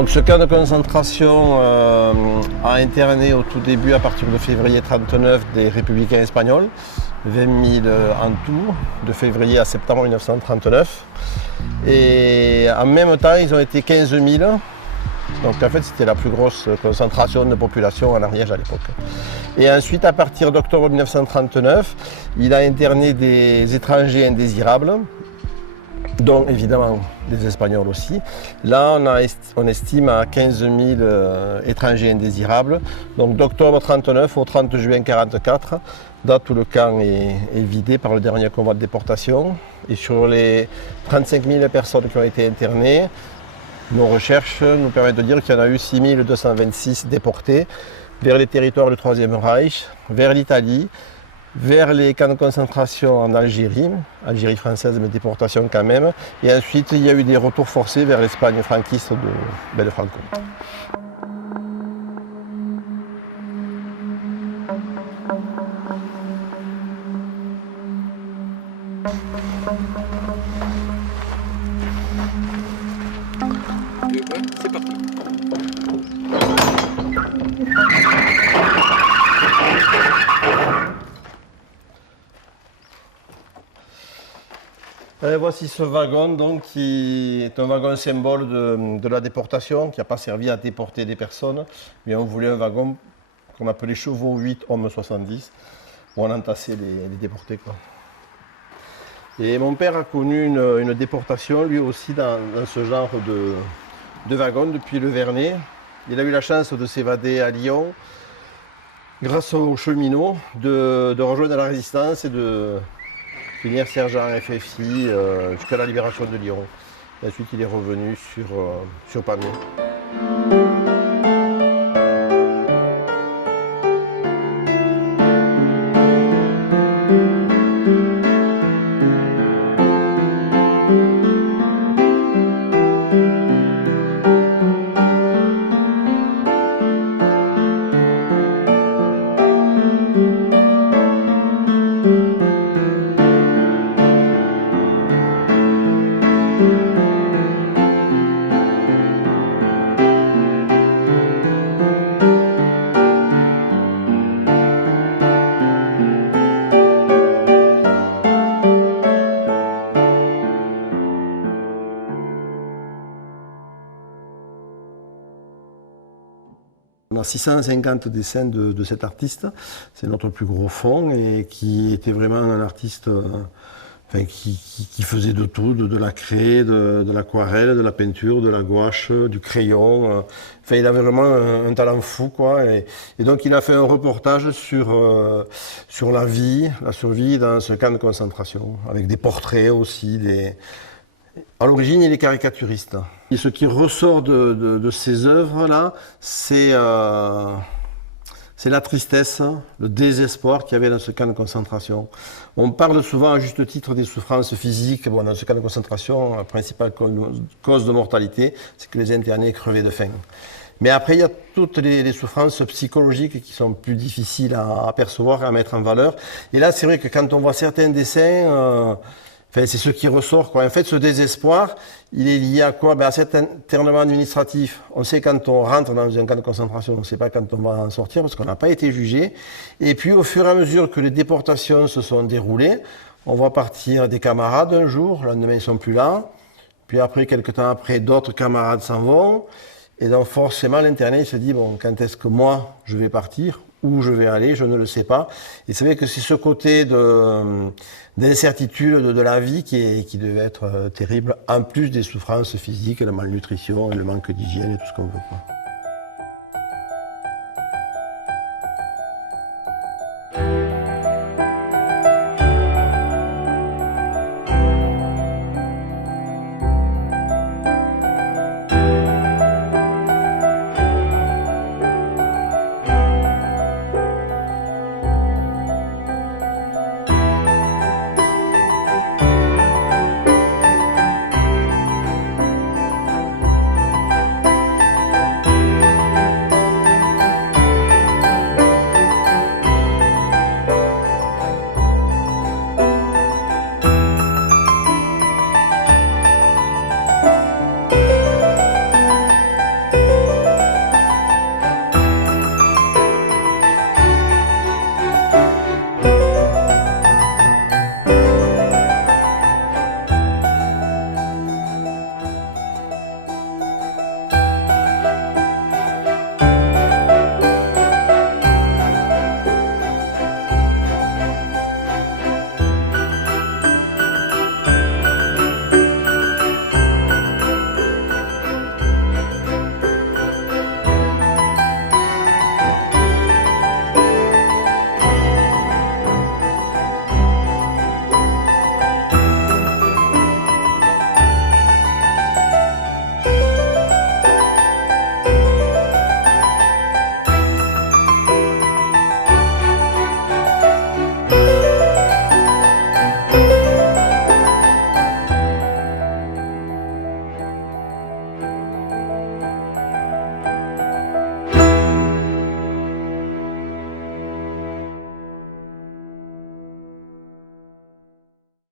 Donc ce camp de concentration a interné au tout début, à partir de février 1939, des républicains espagnols, 20 000 en tout, de février à septembre 1939. Et en même temps, ils ont été 15 000. Donc en fait, c'était la plus grosse concentration de population en Ariège à l'époque. Et ensuite, à partir d'octobre 1939, il a interné des étrangers indésirables, dont évidemment des Espagnols aussi. Là, on estime à 15 000 étrangers indésirables. Donc d'octobre 1939 au 30 juin 1944, date où le camp est vidé par le dernier convoi de déportation. Et sur les 35 000 personnes qui ont été internées, nos recherches nous permettent de dire qu'il y en a eu 6 226 déportés vers les territoires du Troisième Reich, vers l'Italie, vers les camps de concentration en Algérie, Algérie française mais déportation quand même, et ensuite il y a eu des retours forcés vers l'Espagne franquiste de Franco. C'est parti. Et voici ce wagon donc, qui est un wagon symbole de la déportation, qui n'a pas servi à déporter des personnes, mais on voulait un wagon qu'on appelait chevaux 8, hommes 70, où on entassait les déportés, quoi. Et mon père a connu une déportation lui aussi dans ce genre de wagon depuis le Vernet. Il a eu la chance de s'évader à Lyon grâce aux cheminots, de rejoindre la résistance et de finir sergent FFI jusqu'à la libération de Lyon. Et ensuite, il est revenu sur Pamiers. On a 650 dessins de cet artiste, c'est notre plus gros fonds et qui était vraiment un artiste qui faisait de tout, de la craie, de l'aquarelle, de la peinture, de la gouache, du crayon. Il avait vraiment un talent fou, quoi. Et donc il a fait un reportage sur la survie dans ce camp de concentration, avec des portraits aussi. À l'origine, il est caricaturiste. Et ce qui ressort de ces œuvres-là, c'est la tristesse, le désespoir qu'il y avait dans ce camp de concentration. On parle souvent à juste titre des souffrances physiques. Bon, dans ce camp de concentration, la principale cause de mortalité, c'est que les internés crevaient de faim. Mais après, il y a toutes les souffrances psychologiques qui sont plus difficiles à apercevoir et à mettre en valeur. Et là, c'est vrai que quand on voit certains dessins, c'est ce qui ressort, quoi. En fait, ce désespoir, il est lié à quoi? À cet internement administratif. On sait quand on rentre dans un camp de concentration, on ne sait pas quand on va en sortir parce qu'on n'a pas été jugé. Et puis, au fur et à mesure que les déportations se sont déroulées, on voit partir des camarades un jour, le lendemain ils ne sont plus là. Puis après, quelques temps après, d'autres camarades s'en vont. Et donc forcément, l'interné se dit, bon, quand est-ce que moi, je vais partir? Où je vais aller, je ne le sais pas. Et c'est vrai que c'est ce côté d'incertitude de la vie qui devait être terrible, en plus des souffrances physiques, la malnutrition, le manque d'hygiène et tout ce qu'on veut, quoi.